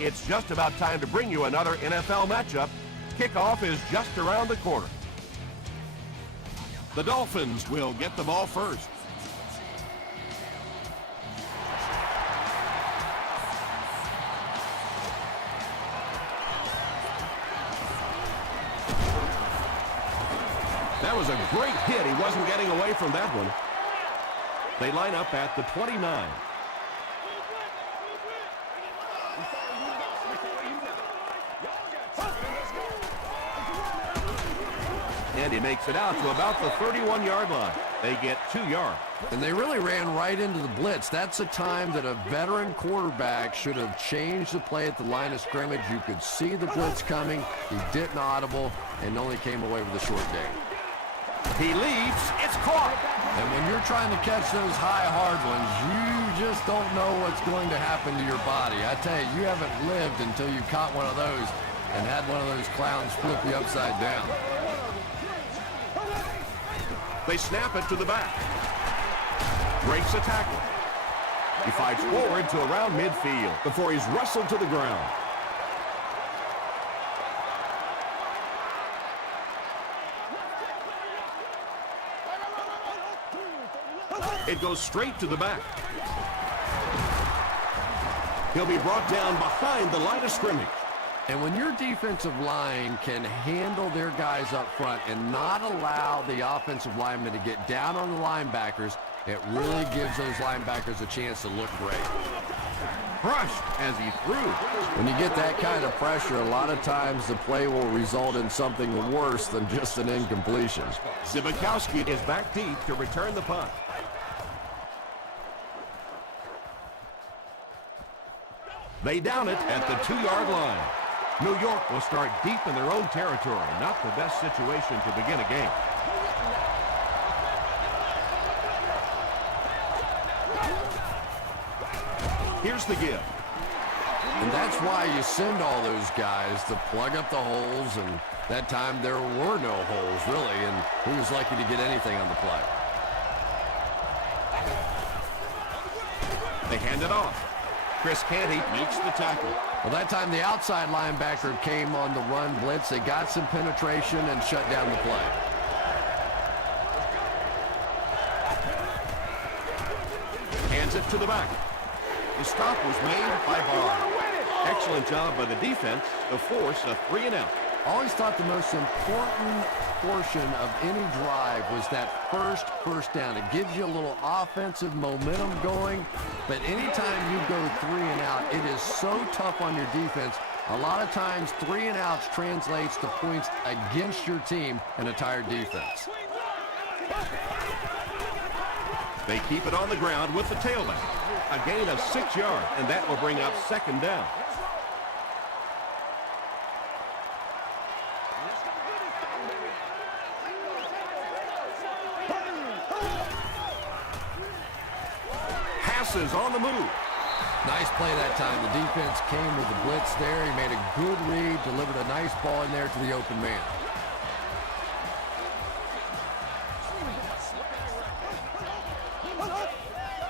It's just about time to bring you another NFL matchup. Kickoff is just around the corner. The Dolphins will get the ball first. That was a great hit. He wasn't getting away from that one. They line up at the 29. And he makes it out to about the 31-yard line. They get 2 yards. And they really ran right into the blitz. That's a time that a veteran quarterback should have changed the play at the line of scrimmage. You could see the blitz coming. He didn't audible and only came away with a short gain. He leaps. It's caught. And when you're trying to catch those high, hard ones, you just don't know what's going to happen to your body. I tell you, you haven't lived until you caught one of those and had one of those clowns flip you upside down. They snap it to the back. Breaks a tackle. He fights forward to around midfield before he's wrestled to the ground. It goes straight to the back. He'll be brought down behind the line of scrimmage. And when your defensive line can handle their guys up front and not allow the offensive linemen to get down on the linebackers, it really gives those linebackers a chance to look great. Crushed as he threw. When you get that kind of pressure, a lot of times the play will result in something worse than just an incompletion. Zibikowski is back deep to return the punt. They down it at the 2-yard line. New York will start deep in their own territory. Not the best situation to begin a game. Here's the give. And that's why you send all those guys to plug up the holes, and that time there were no holes, really, and he was lucky to get anything on the play. They hand it off. Chris Canty makes the tackle. Well, that time the outside linebacker came on the run blitz. They got some penetration and shut down the play. Hands it to the back. The stop was made by Barr. Excellent job by the defense to force a 3-and-out. Always thought the most important portion of any drive was that first down. It gives you a little offensive momentum going, but anytime you go 3-and-out, it is so tough on your defense. A lot of times 3-and-outs translates to points against your team and a tired defense. They keep it on the ground with the tailback. A gain of 6 yards, and that will bring up 2nd down. Passes on the move. Nice play that time. The defense came with the blitz there. He made a good read, delivered a nice ball in there to the open man.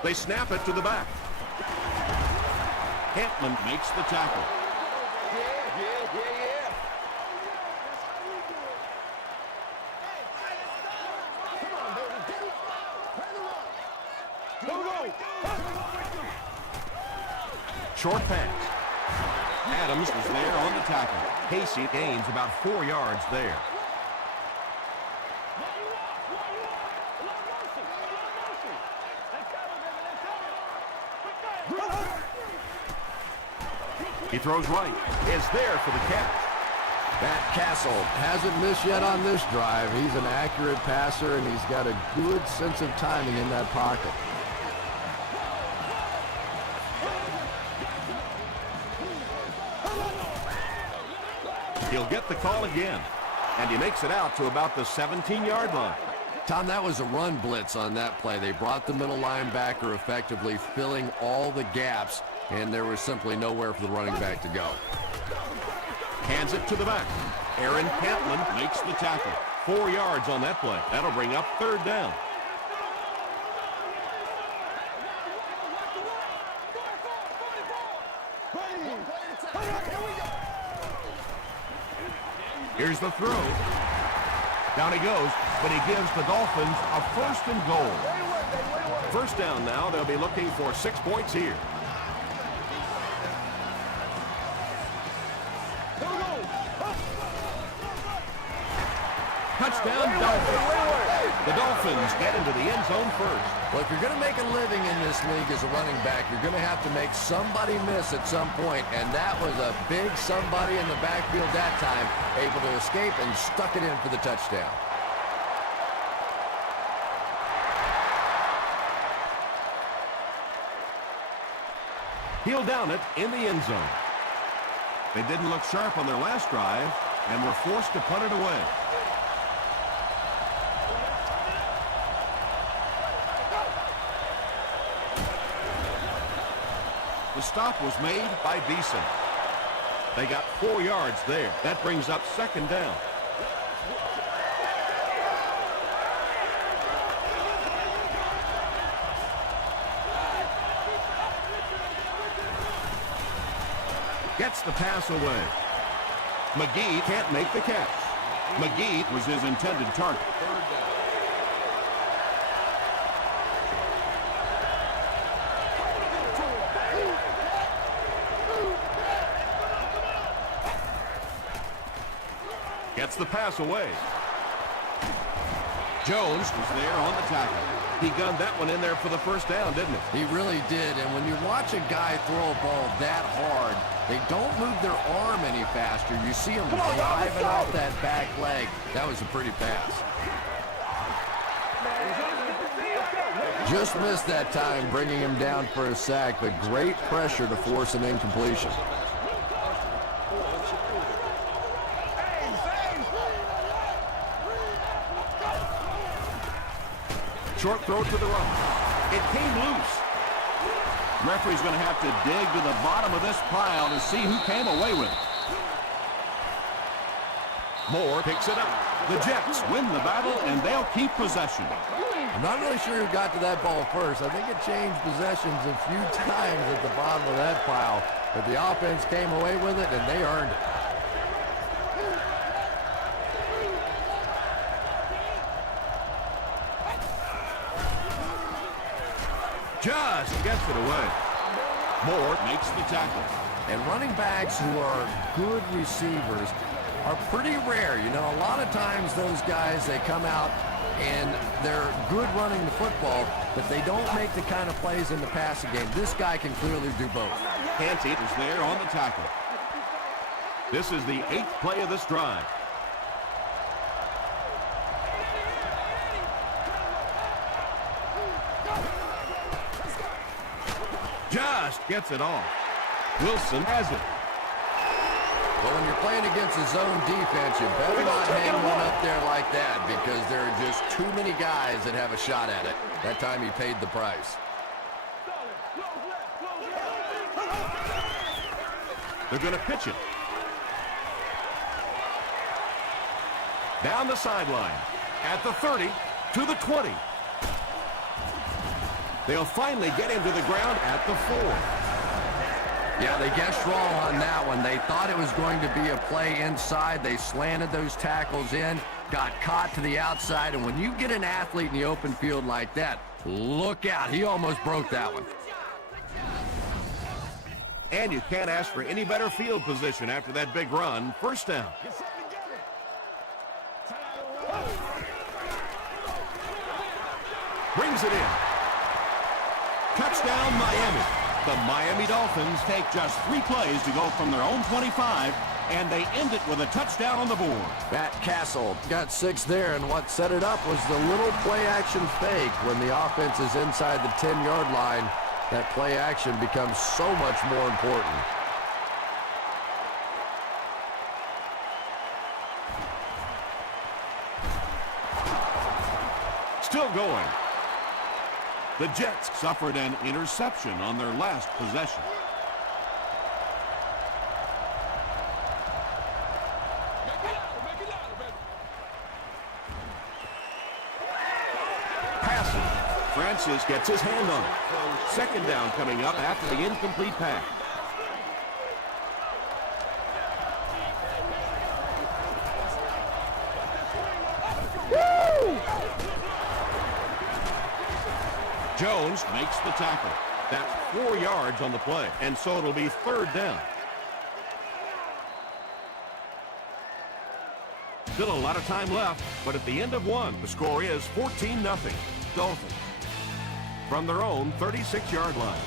They snap it to the back. Hampman makes the tackle. Short pass. Adams was there on the tackle. Casey gains about 4 yards there. He throws right. Is there for the catch. Matt Castle hasn't missed yet on this drive. He's an accurate passer, and he's got a good sense of timing in that pocket. He'll get the call again, and he makes it out to about the 17-yard line. Tom, that was a run blitz on that play. They brought the middle linebacker effectively, filling all the gaps, and there was simply nowhere for the running back to go. Hands it to the back. Aaron Campman makes the tackle. 4 yards on that play. That'll bring up 3rd down. Here's the throw. Down he goes, but he gives the Dolphins a 1st and goal. First down now. They'll be looking for 6 points here. Touchdown, Dolphins. The Dolphins get into the end zone first. Well, if you're going to make a living in this league as a running back, you're going to have to make somebody miss at some point, and that was a big somebody in the backfield that time, able to escape and stuck it in for the touchdown. He'll down it in the end zone. They didn't look sharp on their last drive and were forced to punt it away. The stop was made by Beeson. They got 4 yards there. That brings up 2nd down. Gets the pass away. McGee can't make the catch. McGee was his intended target. Gets the pass away. Jones was there on the tackle. He gunned that one in there for the 1st down, didn't he? He really did, and when you watch a guy throw a ball that hard, they don't move their arm any faster. You see him driving off that back leg. That was a pretty pass. Just missed that time, bringing him down for a sack, but great pressure to force an incompletion. Short throw to the right. It came loose. Referee's going to have to dig to the bottom of this pile to see who came away with it. Moore picks it up. The Jets win the battle, and they'll keep possession. I'm not really sure who got to that ball first. I think it changed possessions a few times at the bottom of that pile, but the offense came away with it, and they earned it. Just gets it away. Moore makes the tackle. And running backs who are good receivers are pretty rare. You know, a lot of times those guys, they come out and they're good running the football, but they don't make the kind of plays in the passing game. This guy can clearly do both. Canty is there on the tackle. This is the 8th play of this drive. Just gets it off. Wilson has it. Well, when you're playing against a zone defense, you better not hang one up there like that because there are just too many guys that have a shot at it. That time he paid the price. They're going to pitch it. Down the sideline. At the 30, to the 20. They'll finally get him to the ground at the 4. Yeah, they guessed wrong on that one. They thought it was going to be a play inside. They slanted those tackles in, got caught to the outside, and when you get an athlete in the open field like that, look out. He almost broke that one. And you can't ask for any better field position after that big run. 1st down. Brings it in. Touchdown, Miami. The Miami Dolphins take just 3 plays to go from their own 25, and they end it with a touchdown on the board. Matt Castle got 6 there, and what set it up was the little play-action fake. When the offense is inside the 10-yard line, that play action becomes so much more important. Still going. The Jets suffered an interception on their last possession. Passing. Francis gets his hand on it. 2nd down coming up after the incomplete pass. Jones makes the tackle. That's 4 yards on the play, and so it'll be 3rd down. Still a lot of time left, but at the end of one, the score is 14-0. Dolphins from their own 36-yard line.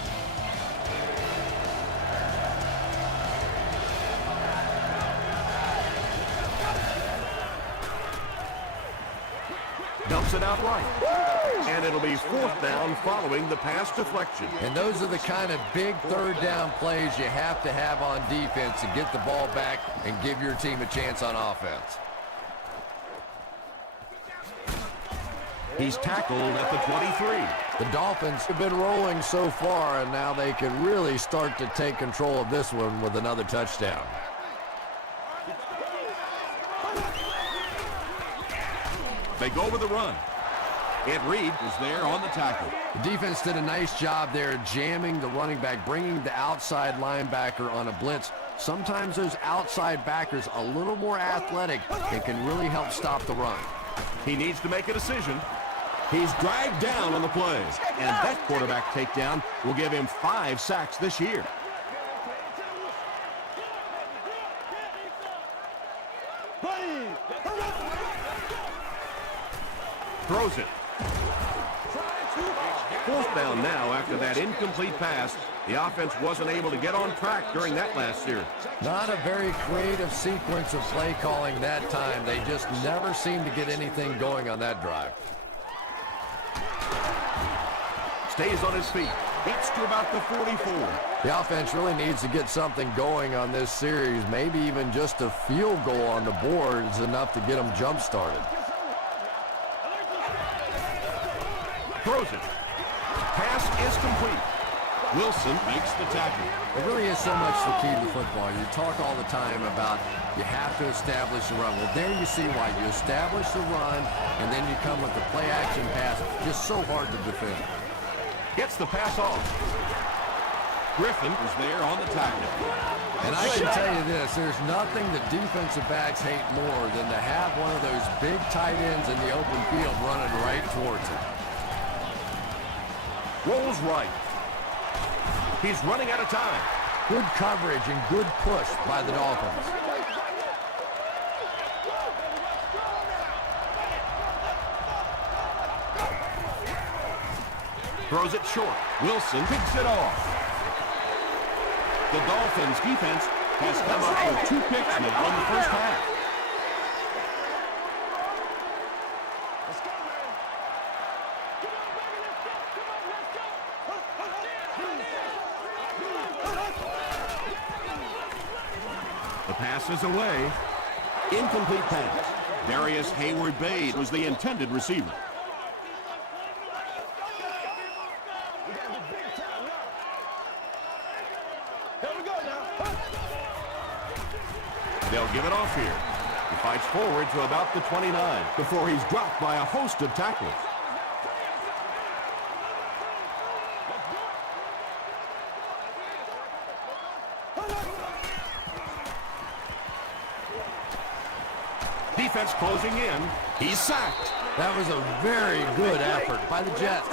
Dumps it out right. And it'll be 4th down following the pass deflection. And those are the kind of big 3rd down plays you have to have on defense to get the ball back and give your team a chance on offense. He's tackled at the 23. The Dolphins have been rolling so far, and now they can really start to take control of this one with another touchdown. They go with the run. Ed Reed was there on the tackle. The defense did a nice job there jamming the running back, bringing the outside linebacker on a blitz. Sometimes those outside backers a little more athletic and can really help stop the run. He needs to make a decision. He's dragged down on the play, and that quarterback takedown will give him 5 sacks this year. Throws it. 4th down now after that incomplete pass. The offense wasn't able to get on track during that last series. Not a very creative sequence of play calling that time. They just never seemed to get anything going on that drive. Stays on his feet. Gets to about the 44. The offense really needs to get something going on this series. Maybe even just a field goal on the board is enough to get them jump-started. Throws it. Pass is complete. Wilson makes the tackle. It really is so much the key to football. You talk all the time about you have to establish the run. Well, there you see why. You establish the run, and then you come with the play-action pass. Just so hard to defend. Gets the pass off. Griffin was there on the tackle. And I can tell you this, there's nothing that defensive backs hate more than to have one of those big tight ends in the open field running right towards it. Rolls right. He's running out of time. Good coverage and good push by the Dolphins. Throws it short. Wilson picks it off. The Dolphins defense has come up with 2 picks now in the first half. The pass is away. Incomplete pass. Darius Hayward-Bade was the intended receiver. They'll give it off here. He fights forward to about the 29 before he's dropped by a host of tacklers. Defense closing in. He's sacked. That was a very good effort by the Jets.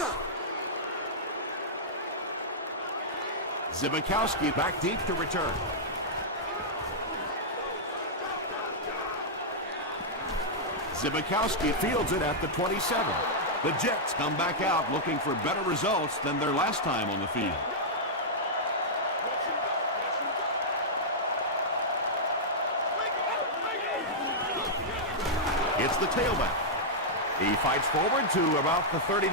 Zibikowski back deep to return. Zibikowski fields it at the 27. The Jets come back out looking for better results than their last time on the field. It's the tailback. He fights forward to about the 39.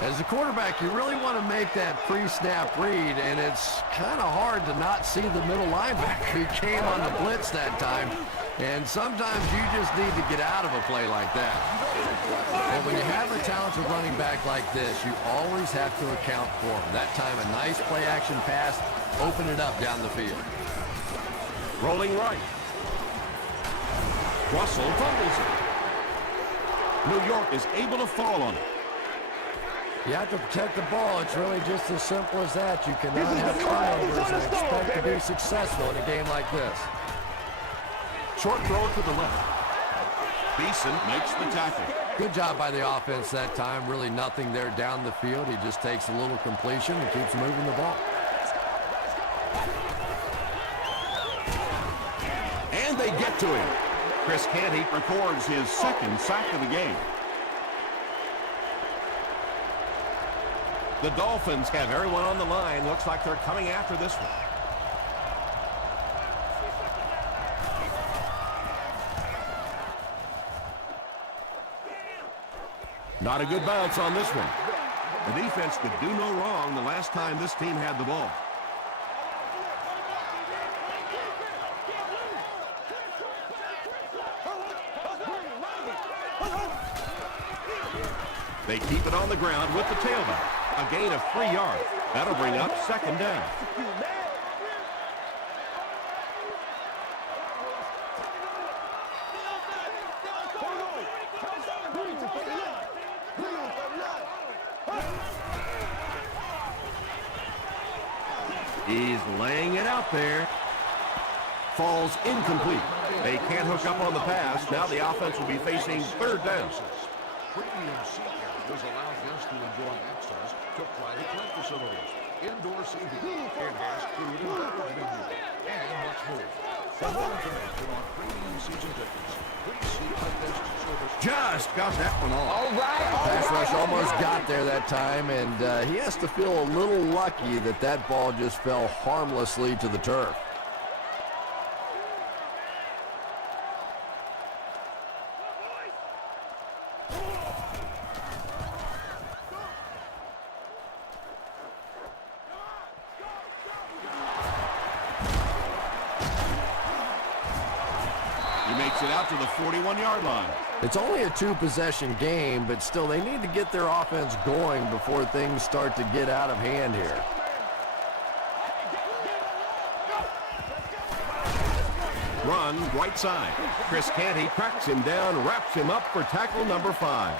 As a quarterback, you really want to make that pre-snap read, and it's kind of hard to not see the middle linebacker. He came on the blitz that time, and sometimes you just need to get out of a play like that. But when you have a talented running back like this, you always have to account for him. That time, a nice play-action pass, open it up down the field. Rolling right. Russell fumbles it. New York is able to fall on it. You have to protect the ball. It's really just as simple as that. You cannot have turnovers and expect to be successful in a game like this. Short throw to the left. Beeson makes the tackle. Good job by the offense that time. Really nothing there down the field. He just takes a little completion and keeps moving the ball. And they get to him. Chris Canty records his second sack of the game. The Dolphins have everyone on the line. Looks like they're coming after this one. Not a good bounce on this one. The defense could do no wrong the last time this team had the ball. They keep it on the ground with the tailback. A gain of 3 yards. That'll bring up second down. He's laying it out there. Falls incomplete. They can't hook up on the pass. Now the offense will be facing third down. Premium seat areas allow guests to enjoy access to private club facilities, indoor seating, enhanced food and beverage menus, and much more. For more information on premium season tickets, please see our guest service. Just got that one off. All right. Pass rush almost got there that time, and he has to feel a little lucky that that ball just fell harmlessly to the turf. Makes it out to the 41-yard line. It's only a two-possession game, but still they need to get their offense going before things start to get out of hand here. Run right side. Chris Canty cracks him down, wraps him up for tackle number 5.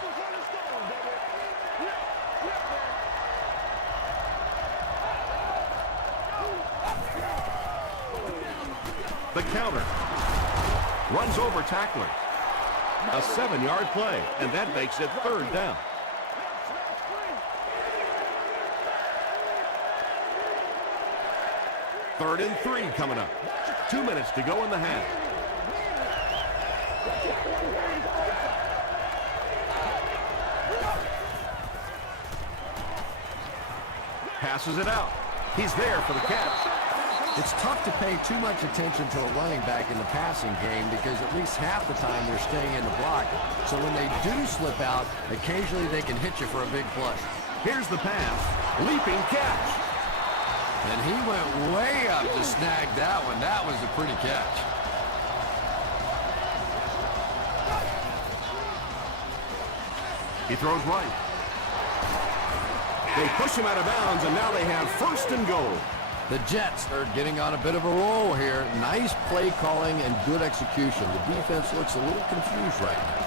The counter. Runs over tackler. A 7-yard play, and that makes it third down. Third and 3 coming up. 2 minutes to go in the half. Passes it out. He's there for the catch. It's tough to pay too much attention to a running back in the passing game because at least half the time they're staying in the block. So when they do slip out, occasionally they can hit you for a big play. Here's the pass. Leaping catch. And he went way up to snag that one. That was a pretty catch. He throws right. They push him out of bounds, and now they have first and goal. The Jets are getting on a bit of a roll here. Nice play calling and good execution. The defense looks a little confused right now.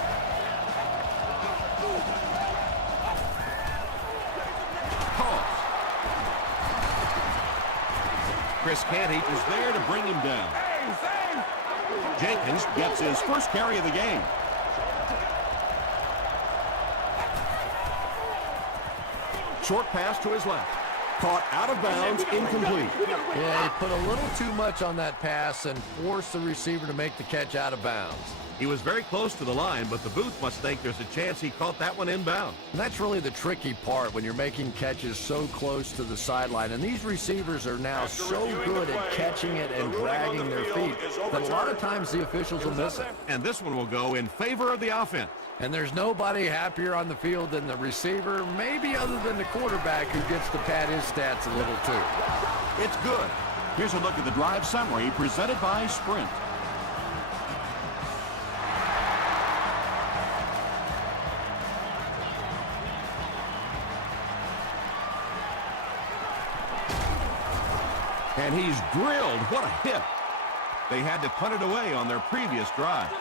Toss. Chris Canty is there to bring him down. Jenkins gets his first carry of the game. Short pass to his left. Caught out of bounds, incomplete. Yeah, he put a little too much on that pass and forced the receiver to make the catch out of bounds. He was very close to the line, but the booth must think there's a chance he caught that one inbound. And that's really the tricky part when you're making catches so close to the sideline. And these receivers are now so good at catching it and dragging their feet that a lot of times the officials will miss it. And this one will go in favor of the offense. And there's nobody happier on the field than the receiver, maybe other than the quarterback who gets to pad his stats a little too. It's good. Here's a look at the drive summary presented by Sprint. And he's drilled. What a hit. They had to punt it away on their previous drive.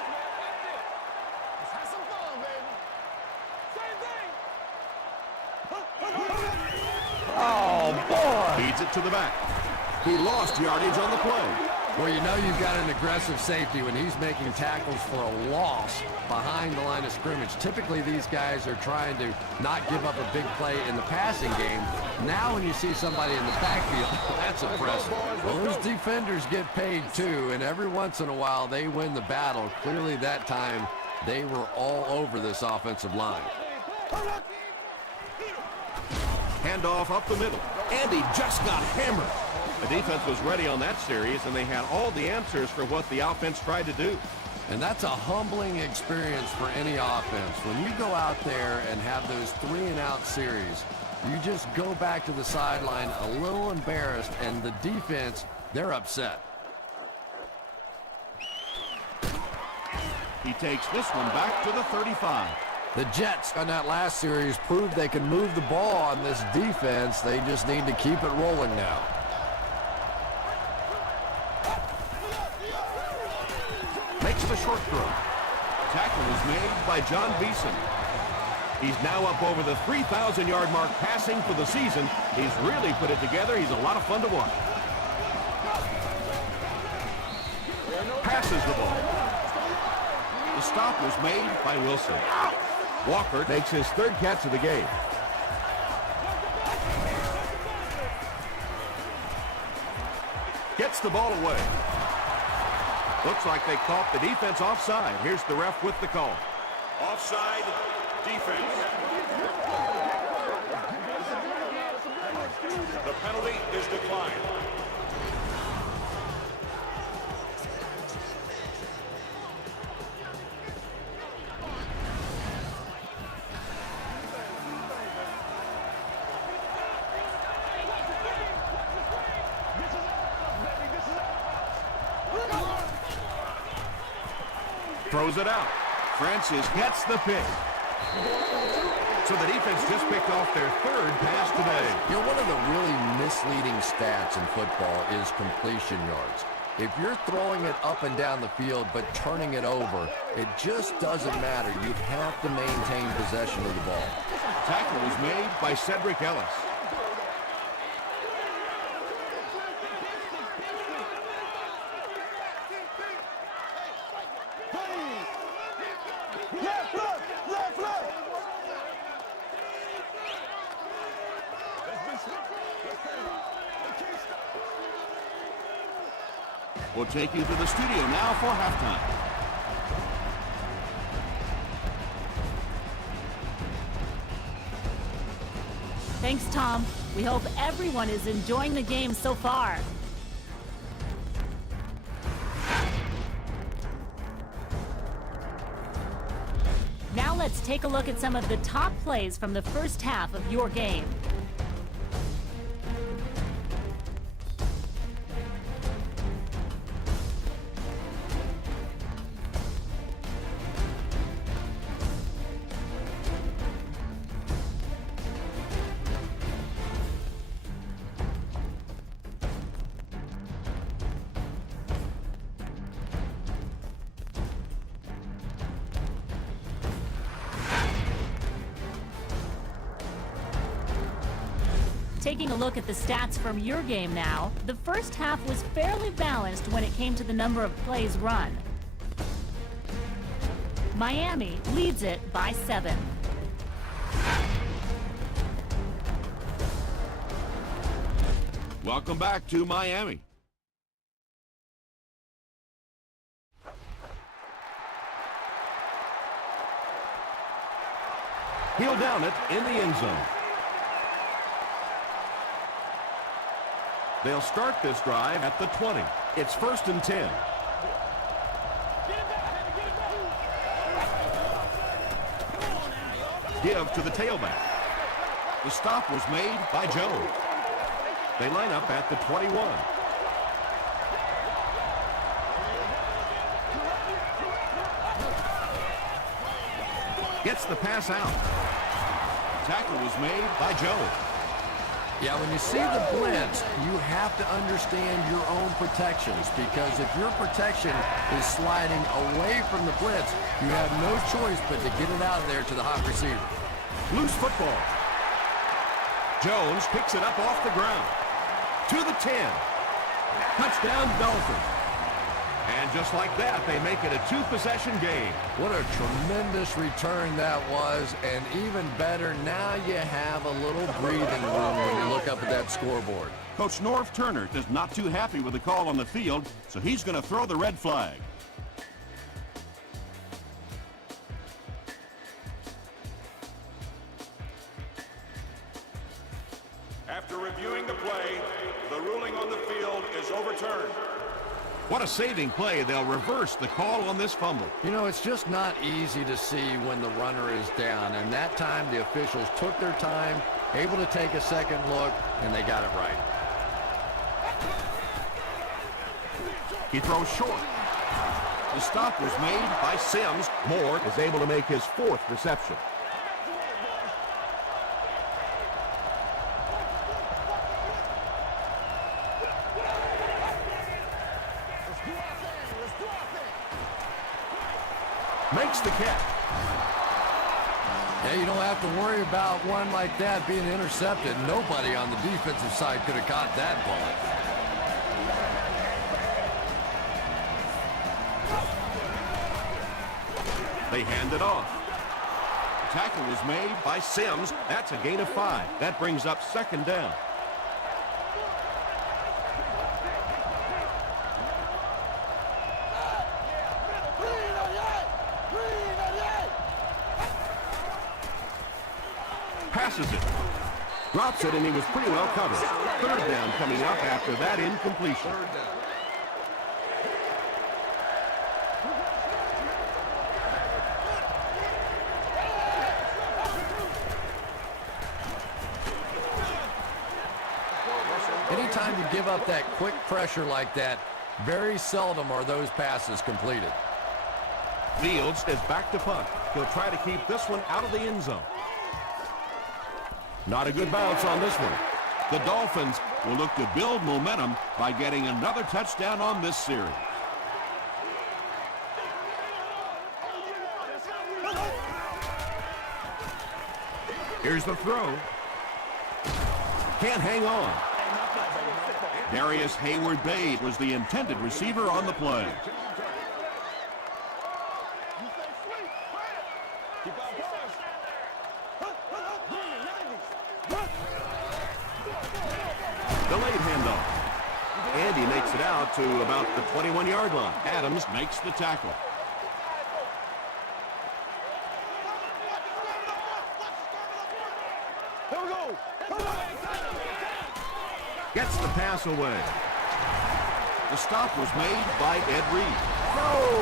Oh, boy. Feeds it to the back. He lost yardage on the play. Well, you know you've got an aggressive safety when he's making tackles for a loss behind the line of scrimmage. Typically, these guys are trying to not give up a big play in the passing game. Now when you see somebody in the backfield, that's impressive. Well, those defenders get paid too, and every once in a while they win the battle. Clearly that time they were all over this offensive line. Handoff up the middle. Andy just got hammered. The defense was ready on that series, and they had all the answers for what the offense tried to do. And that's a humbling experience for any offense. When you go out there and have those 3-and-out series, you just go back to the sideline a little embarrassed, and the defense, they're upset. He takes this one back to the 35. The Jets on that last series proved they can move the ball on this defense. They just need to keep it rolling now. Makes the short throw. Tackle is made by John Beeson. He's now up over the 3,000-yard mark passing for the season. He's really put it together. He's a lot of fun to watch. Passes the ball. The stop was made by Wilson. Walker makes his third catch of the game. Gets the ball away. Looks like they caught the defense offside. Here's the ref with the call. Offside defense. The penalty is declined. Throws it out. Francis gets the pick. So the defense just picked off their third pass today. You know, one of the really misleading stats in football is completion yards. If you're throwing it up and down the field but turning it over, it just doesn't matter. You have to maintain possession of the ball. Tackle was made by Cedric Ellis. We'll take you to the studio now for halftime. Thanks, Tom. We hope everyone is enjoying the game so far. Now let's take a look at some of the top plays from the first half of your game. Taking a look at the stats from your game now, the first half was fairly balanced when it came to the number of plays run. Miami leads it by 7. Welcome back to Miami. He'll down it in the end zone. They'll start this drive at the 20. It's 1st and 10. Give to the tailback. The stop was made by Jones. They line up at the 21. Gets the pass out. Tackle was made by Jones. Yeah, when you see the blitz, you have to understand your own protections, because if your protection is sliding away from the blitz, you have no choice but to get it out of there to the hot receiver. Loose football. Jones picks it up off the ground. To the 10. Touchdown, Dolphins. And just like that, they make it a two-possession game. What a tremendous return that was, and even better, now you have a little breathing room when you look up at that scoreboard. Coach Norv Turner is not too happy with the call on the field, so he's going to throw the red flag. After reviewing the play, the ruling on the field is overturned. What a saving play. They'll reverse the call on this fumble. You know, it's just not easy to see when the runner is down, and that time the officials took their time, able to take a second look, and they got it right. He throws short. The stop was made by Sims. Moore is able to make his fourth reception. Makes the catch. Yeah, you don't have to worry about one like that being intercepted. Nobody on the defensive side could have caught that ball. They hand it off. Tackle was made by Sims. That's a gain of 5. That brings up second down. Passes it. Drops it, and he was pretty well covered. Third down coming up after that incompletion. Anytime you give up that quick pressure like that, very seldom are those passes completed. Fields is back to punt. He'll try to keep this one out of the end zone. Not a good bounce on this one. The Dolphins will look to build momentum by getting another touchdown on this series. Here's the throw. Can't hang on. Darius Hayward-Bade was the intended receiver on the play. Delayed handoff. And he makes it out to about the 21-yard line. Adams makes the tackle. Gets the pass away. The stop was made by Ed Reed.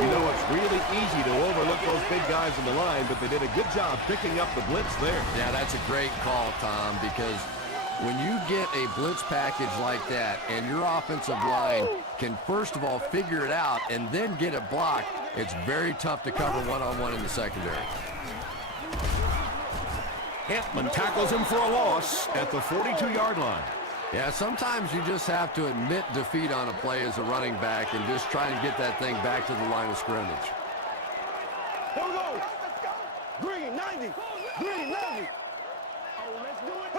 You know, it's really easy to overlook those big guys in the line, but they did a good job picking up the blitz there. Yeah, that's a great call, Tom, because when you get a blitz package like that and your offensive line can first of all figure it out and then get it blocked, it's very tough to cover one-on-one in the secondary. Hampman tackles him for a loss at the 42-yard line. Yeah, sometimes you just have to admit defeat on a play as a running back and just try and get that thing back to the line of scrimmage. Here we go. Green, 90. Green, 90. Oh, let's do it.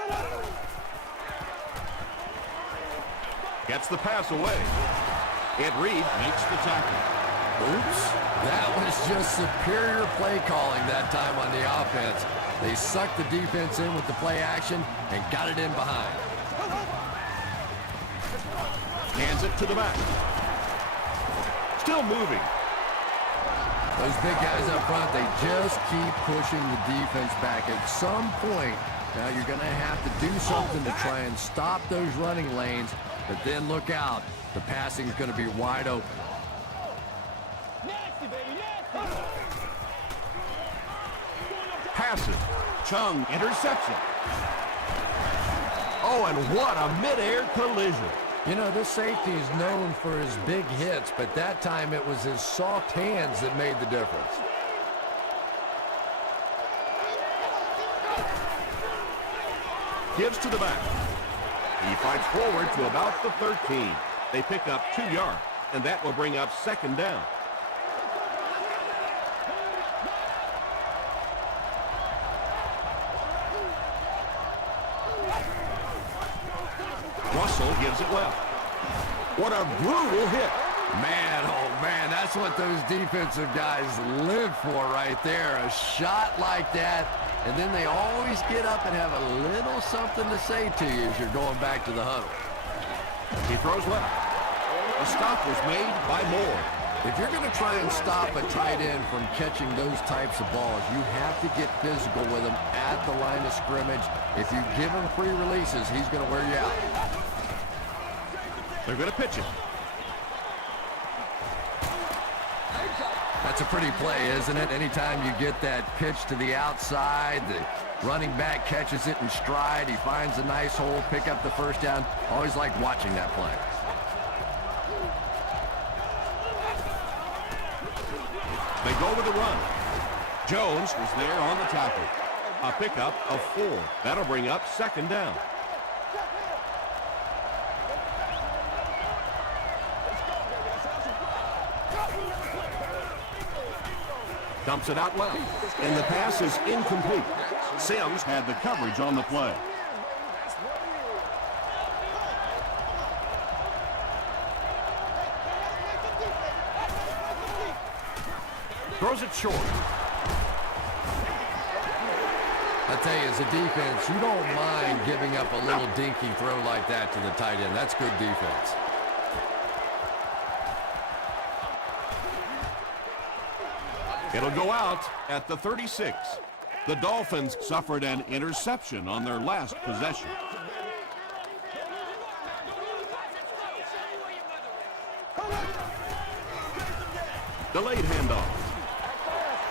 Gets the pass away. Ed Reed makes the tackle. Oops. That was just superior play calling that time on the offense. They sucked the defense in with the play action and got it in behind. Hands it to the back. Still moving. Those big guys up front, they just keep pushing the defense back. At some point, now you're going to have to do something to try and stop those running lanes, but then look out. The passing is going to be wide open. Nasty, baby, nasty. Pass it. Chung intercepts it. Oh, and what a mid-air collision. You know, this safety is known for his big hits, but that time it was his soft hands that made the difference. Gives to the back. He fights forward to about the 13. They pick up 2 yards, and that will bring up second down. Russell gives it well. What a brutal hit. Man, oh man, that's what those defensive guys live for right there. A shot like that, and then they always get up and have a little something to say to you as you're going back to the huddle. He throws left. A stop was made by Moore. If you're going to try and stop a tight end from catching those types of balls, you have to get physical with him at the line of scrimmage. If you give him free releases, he's going to wear you out. They're going to pitch it. That's a pretty play, isn't it? Anytime you get that pitch to the outside, the running back catches it in stride. He finds a nice hole, pick up the first down. Always like watching that play. They go with the run. Jones was there on the tackle. A pickup of 4. That'll bring up second down. Dumps it out left, and the pass is incomplete. Sims had the coverage on the play. Throws it short. I tell you, as a defense, you don't mind giving up a little dinky throw like that to the tight end. That's good defense. It'll go out at the 36. The Dolphins suffered an interception on their last possession. Delayed handoff.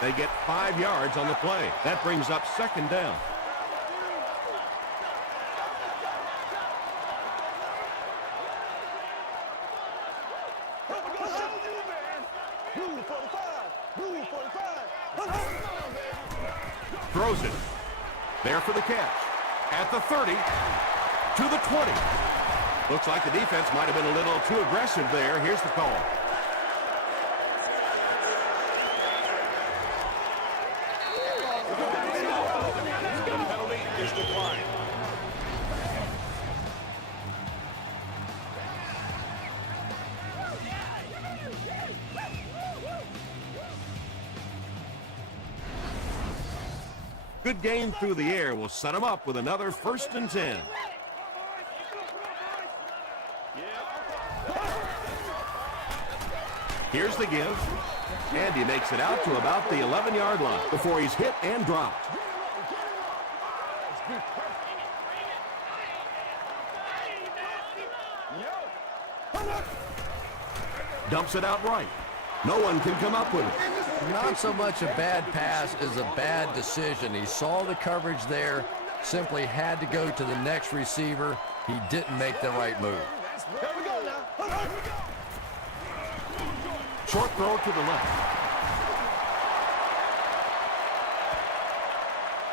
They get 5 yards on the play. That brings up second down. Throws it. There for the catch. At the 30. To the 20. Looks like the defense might have been a little too aggressive there. Here's the call. Penalty is declined. Good gain through the air will set him up with another 1st and 10. Here's the give. And he makes it out to about the 11-yard line before he's hit and dropped. Dumps it out right. No one can come up with it. Not so much a bad pass as a bad decision. He saw the coverage there, simply had to go to the next receiver. He didn't make the right move. Short throw to the left.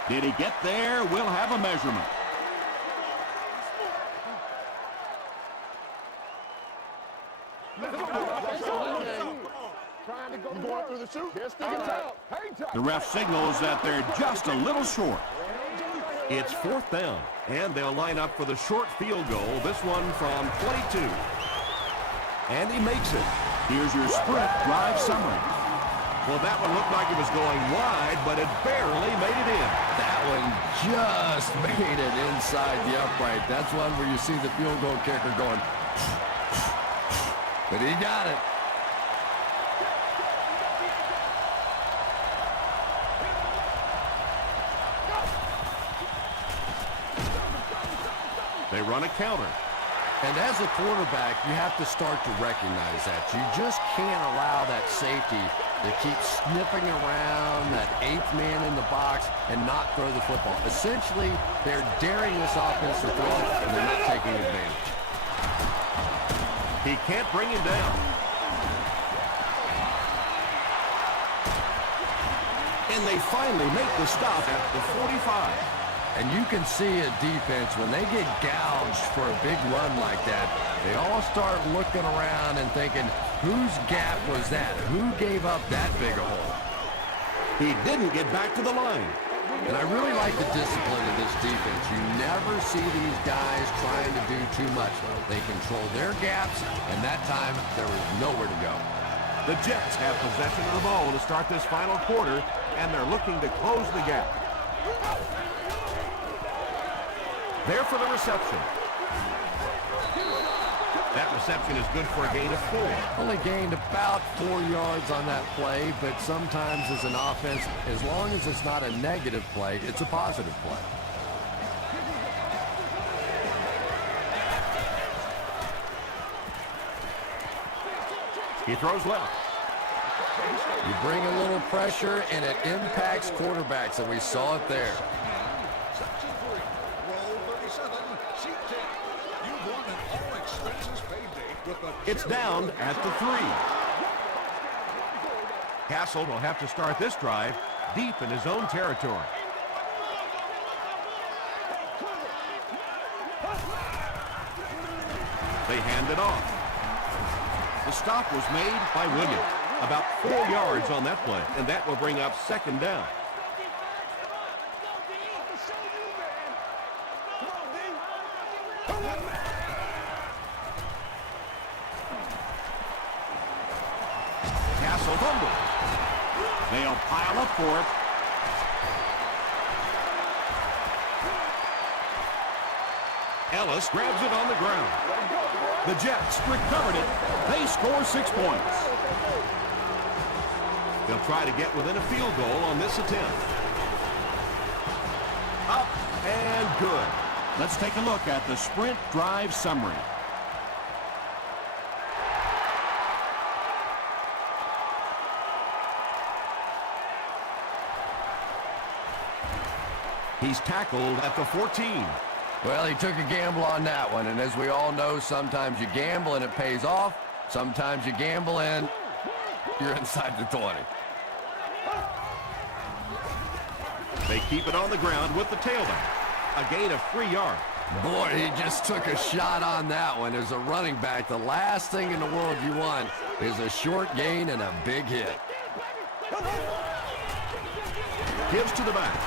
Did he get there? We'll have a measurement. The ref signals that they're just a little short. It's 4th down, and they'll line up for the short field goal, this one from 22. And he makes it. Here's your sprint drive summary. Well, that one looked like it was going wide, but it barely made it in. That one just made it inside the upright. That's one where you see the field goal kicker going, but he got it. They run a counter. And as a quarterback, you have to start to recognize that. You just can't allow that safety to keep sniffing around that 8th man in the box and not throw the football. Essentially, they're daring this offense to throw it, and they're not taking advantage. He can't bring him down. And they finally make the stop at the 45. And you can see a defense, when they get gouged for a big run like that, they all start looking around and thinking, whose gap was that? Who gave up that big a hole? He didn't get back to the line. And I really like the discipline of this defense. You never see these guys trying to do too much. They control their gaps, and that time there was nowhere to go. The Jets have possession of the ball to start this final quarter, and they're looking to close the gap. There for the reception. That reception is good for a gain of 4. Only gained about 4 yards on that play, but sometimes as an offense, as long as it's not a negative play, it's a positive play. He throws left. You bring a little pressure, and it impacts quarterbacks, and we saw it there. Section 3, row 37, seat 10. You've won an all-expenses paid day with the... It's down at the 3. Castle will have to start this drive deep in his own territory. They hand it off. The stop was made by Williams. About 4 yards on that play, and that will bring up second down. Castle fumbles. They'll pile up for it. Ellis grabs it on the ground. The Jets recovered it. They score 6 points. They'll try to get within a field goal on this attempt. Up and good. Let's take a look at the sprint drive summary. He's tackled at the 14. Well, he took a gamble on that one, and as we all know, sometimes you gamble and it pays off. Sometimes you gamble and you're inside the 20. They keep it on the ground with the tailback. A gain of 3 yards. Boy, he just took a shot on that one. As a running back, the last thing in the world you want is a short gain and a big hit. Gives to the back.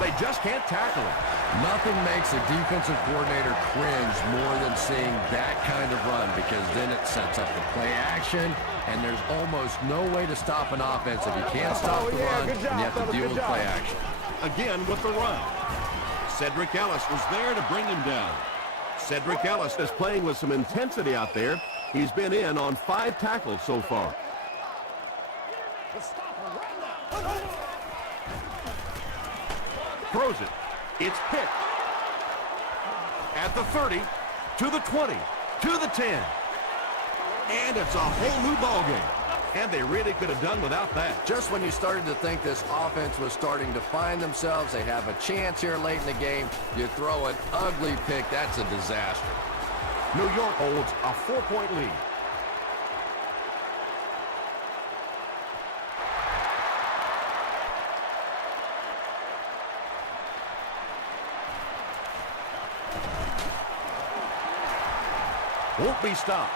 They just can't tackle him. Nothing makes a defensive coordinator cringe more than seeing that kind of run, because then it sets up the play action, and there's almost no way to stop an offense if you can't stop the run, and you have to deal with play action. Again with the run. Cedric Ellis was there to bring him down. Cedric Ellis is playing with some intensity out there. He's been in on 5 tackles so far. Throws it. It's picked. At the 30, to the 20, to the 10. And it's a whole new ballgame. And they really could have done without that. Just when you started to think this offense was starting to find themselves, they have a chance here late in the game, you throw an ugly pick, that's a disaster. New York holds a 4-point lead. Won't be stopped.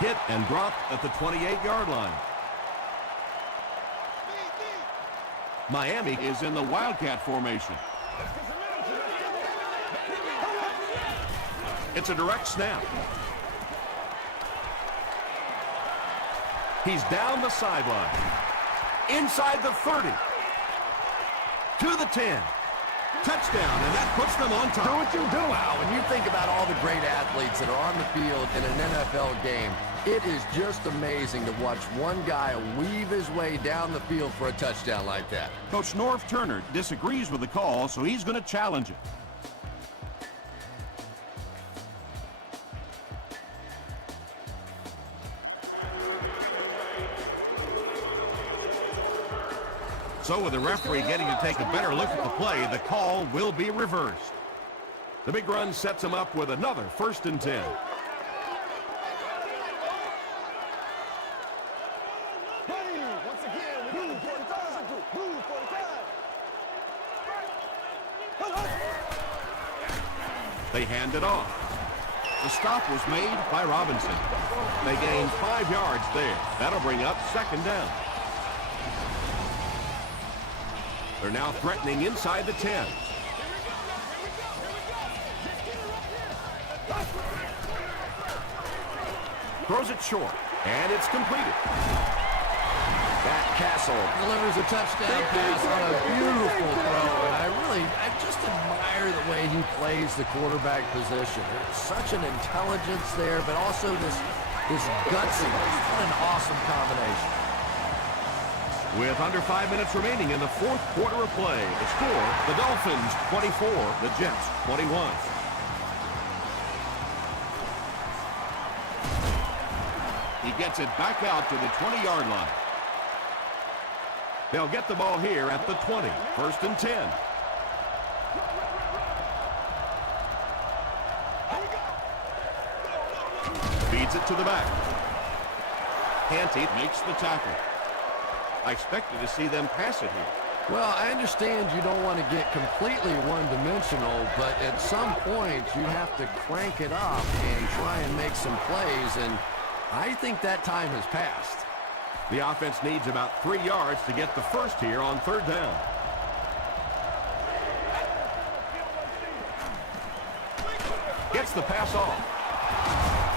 Hit and dropped at the 28-yard line. Miami is in the Wildcat formation. It's a direct snap. He's down the sideline. Inside the 30. To the 10. Touchdown, and that puts them on top. Do what you do. Wow, when you think about all the great athletes that are on the field in an NFL game, it is just amazing to watch one guy weave his way down the field for a touchdown like that. Coach Norv Turner disagrees with the call, so he's going to challenge it. So with the referee getting to take a better look at the play, the call will be reversed. The big run sets him up with another 1st and 10. They hand it off. The stop was made by Robinson. They gained 5 yards there. That'll bring up second down. They're now threatening inside the 10. Throws it short, and it's completed. That Castle delivers a touchdown pass on a beautiful throw, and I just admire the way he plays the quarterback position. There's such an intelligence there, but also this gutsiness. What an awesome combination. With under 5 minutes remaining in the fourth quarter of play, the score, the Dolphins 24, the Jets 21. He gets it back out to the 20-yard line. They'll get the ball here at the 20, 1st and 10. Feeds it to the back. Canty makes the tackle. I expected to see them pass it here. Well, I understand you don't want to get completely one-dimensional, but at some point you have to crank it up and try and make some plays, and I think that time has passed. The offense needs about 3 yards to get the first here on 3rd down. Gets the pass off.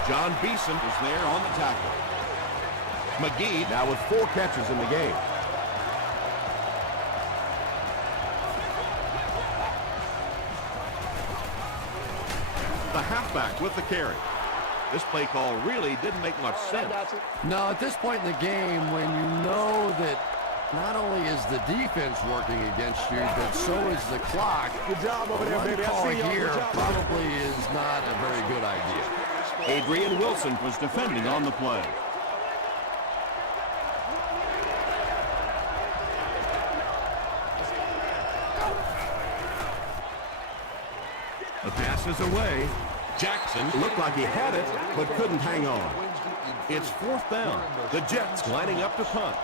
John Beeson is there on the tackle. McGee now with 4 catches in the game. The halfback with the carry. This play call really didn't make much sense. No, at this point in the game, when you know that not only is the defense working against you, but so is the clock, Good job over there, one baby. call I see y'all. here Good job. probably is not a very good idea. Adrian Wilson was defending on the play. The pass is away. Jackson looked like he had it, but couldn't hang on. It's 4th down. The Jets lining up to punt.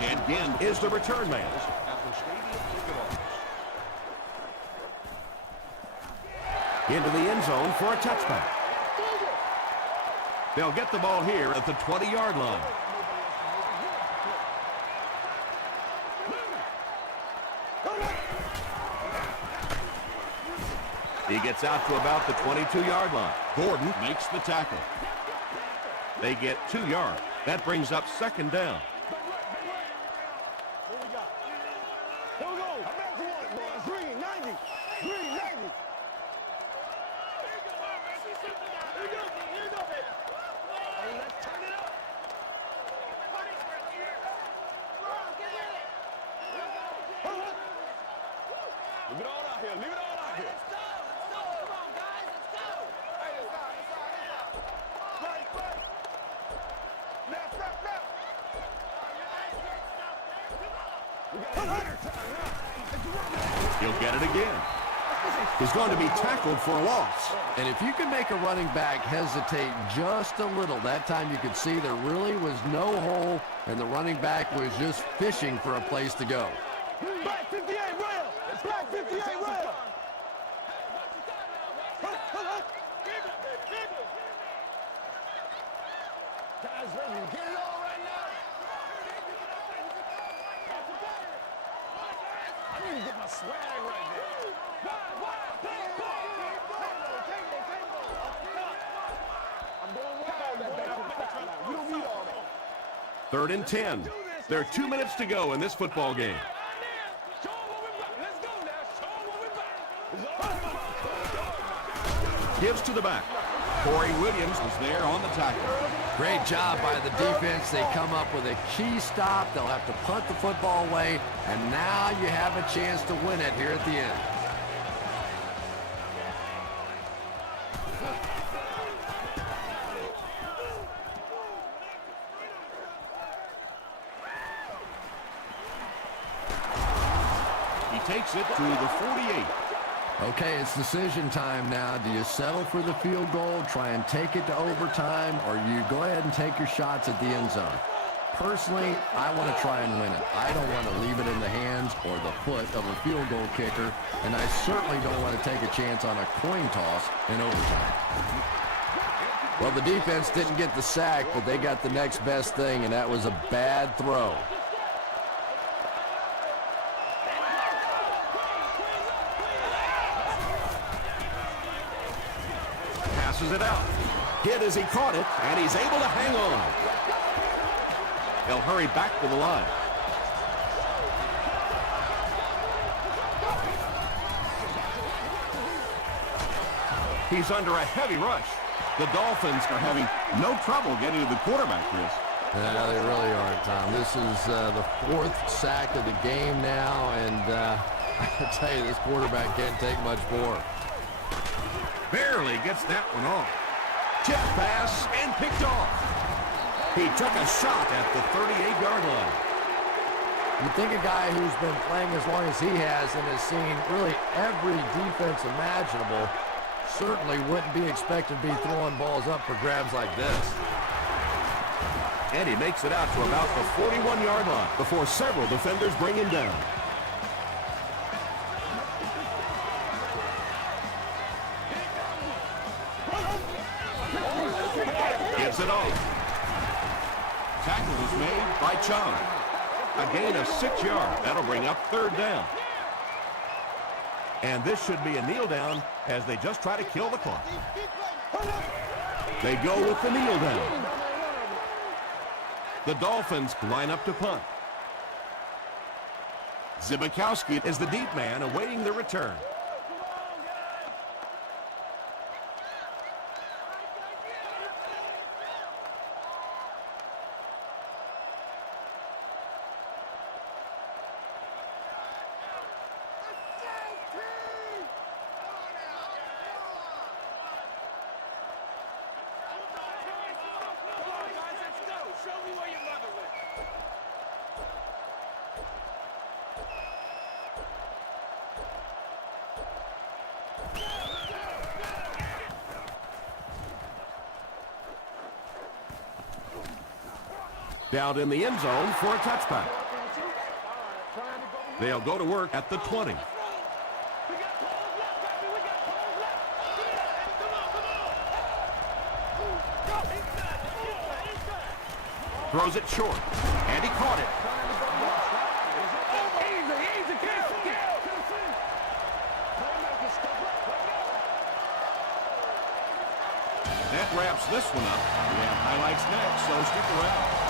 And again is the return man. Into the end zone for a touchback. They'll get the ball here at the 20-yard line. He gets out to about the 22-yard line. Gordon makes the tackle. They get 2 yards. That brings up 2nd down. Here we go. I'm back to one, boys. Green, 90. Green, 90. Let's turn it up. Leave it all out here. Leave it all out here. He'll get it again. He's going to be tackled for a loss. And if you can make a running back hesitate just a little, that time you could see there really was no hole, and the running back was just fishing for a place to go. Back 58 rail. Back 58 rail. Guys ready to get it on right now? I need to get my swag right there. I'm going wild that back to the back line. You don't need all that. 3rd and 10. There are 2 minutes to go in this football game. Show 'em what we about. Let's go now. Show 'em what we about. Gives to the back. Corey Williams was there on the tackle. Great job by the defense. They come up with a key stop. They'll have to punt the football away, and now you have a chance to win it here at the end. He takes it to the 48. Okay, it's decision time now. Do you settle for the field goal, try and take it to overtime, or you go ahead and take your shots at the end zone? Personally, I want to try and win it. I don't want to leave it in the hands or the foot of a field goal kicker, and I certainly don't want to take a chance on a coin toss in overtime. Well, the defense didn't get the sack, but they got the next best thing, and that was a bad throw. passes it out. Hit as he caught it, and he's able to hang on. They'll hurry back to the line. He's under a heavy rush. The Dolphins are having no trouble getting to the quarterback, Chris. Yeah, they really aren't, Tom. This is the 4th sack of the game now, and I can tell you this quarterback can't take much more. Barely gets that one off. Jet pass and picked off. He took a shot at the 38-yard line. You think a guy who's been playing as long as he has and has seen really every defense imaginable certainly wouldn't be expected to be throwing balls up for grabs like this. And he makes it out to about the 41-yard line before several defenders bring him down. Gives it off. Tackle is made by Chung. A gain of 6 yards. That'll bring up 3rd down. And this should be a kneel down as they just try to kill the clock. They go with the kneel down. The Dolphins line up to punt. Zibikowski is the deep man awaiting the return. Down in the end zone for a touchback. They'll go to work at the 20. Throws it short, and he caught it. That wraps this one up. We have highlights next, so stick around.